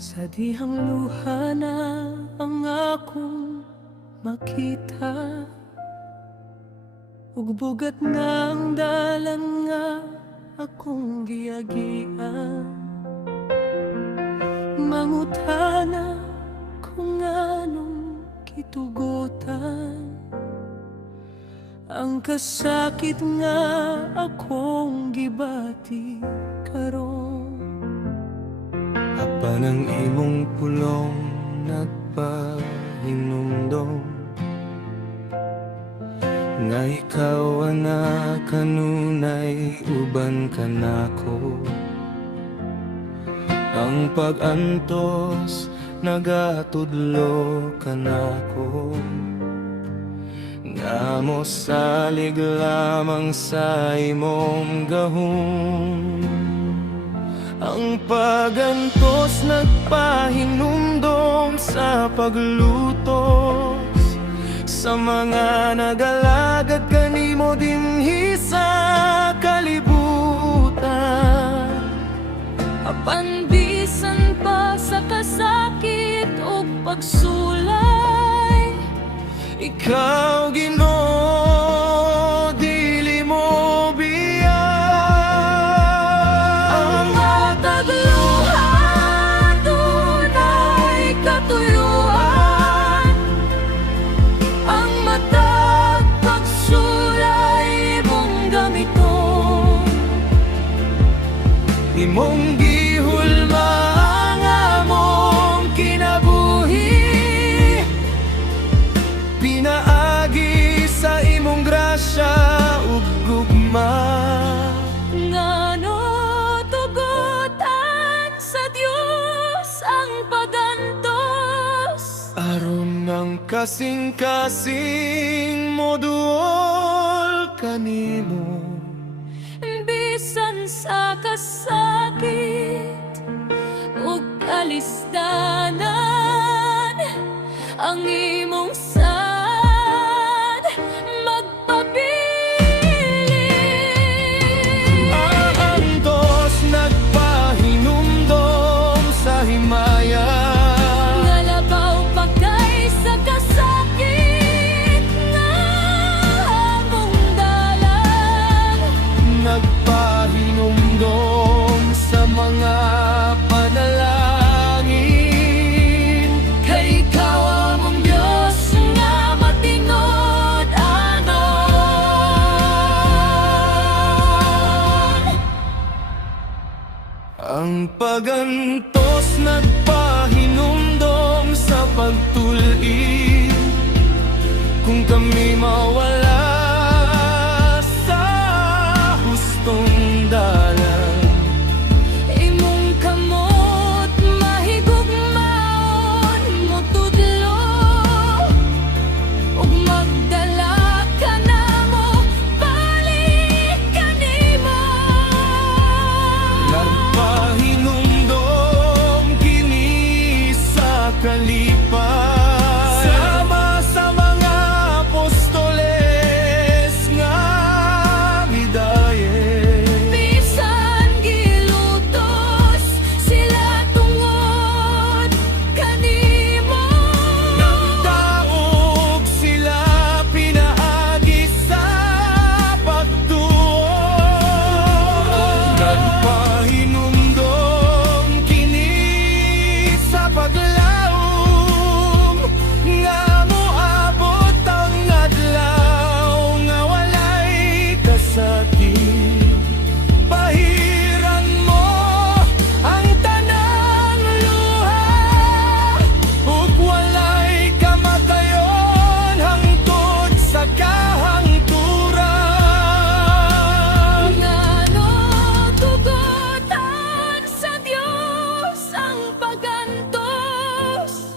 Sa dihang luha na ang akong makita, ug bugat na ang dalan nga akong giagian. Mangutana kung anong kitugutan ang kasakit nga akong gibati karon. Apan ang imong pulong nagpahinumdom nga ikaw ana kanunay uban ka nako. Ang pag-antos nagatudlo ka nako, nga mo salig lamang sa imong gahom. Ang pag-antos nagpahinumdom sa paglutos sa mga nagalagad kanimo dinhi sa kalibutan. Apan bisan pa sa kasakit o pagsulay, Ikaw Ginoo dili mo biyang. ang matag luha tunay katuyuan, ang matag pagsulay mong gamiton. Imong gihulma ang among kinabuhi, pinaagi sa imong grasya ug gugma. Ngano tugutan sa Dios ang pagantos, Aron ng kasing-kasing mo duol kanimo. bisan sa kasakit ug kalisdanan, ang imong sad magpapili. Ang antos nagpahinumdom sa himaya, Nga labaw pa kay sa kasakit nga among dalan, nagpahinumdom sa mga panalangin. kay ikaw among Dios nga matingod-anon. Ang pagantos nagpahinumdom sa pagtuli, kung kami mawala sa hustong dalan. Imong kamot mahigugmaon mo tudlo, ug magdala ka namo balik kanimo. Nagpahinumdom kini sa kalipas, sama sa mga apostoles nga midayen. Bisan gilutos sila tungod kanimo, Nagdaog sila pinaagi sa pagtuo. Nagpahinumdom kini sa paglaom, nga moabot ang adlaw nga walay kasakit. Pahiran mo ang tanang luha, ug walay kamatayon hangtod sa kahangturan. ngano tugutan sa Dios ang pagantos,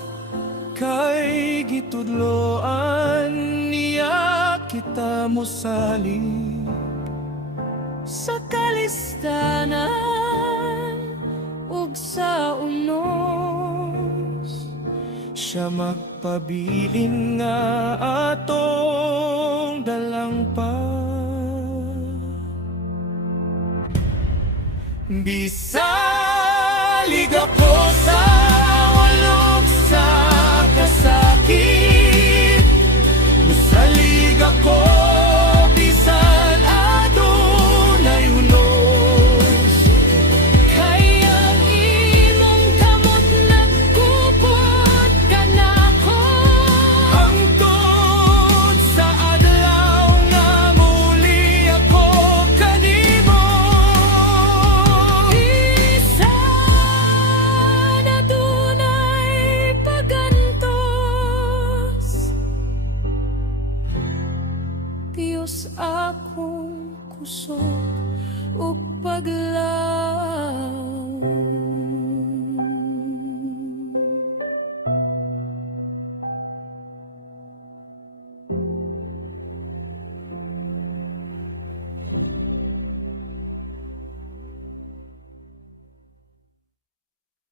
Kay gitudloan niya kita mosalig, sa kalistanan ug sa unos. siya magpabilin nga atong dalang pa. Bisalig ako sa akong kusog.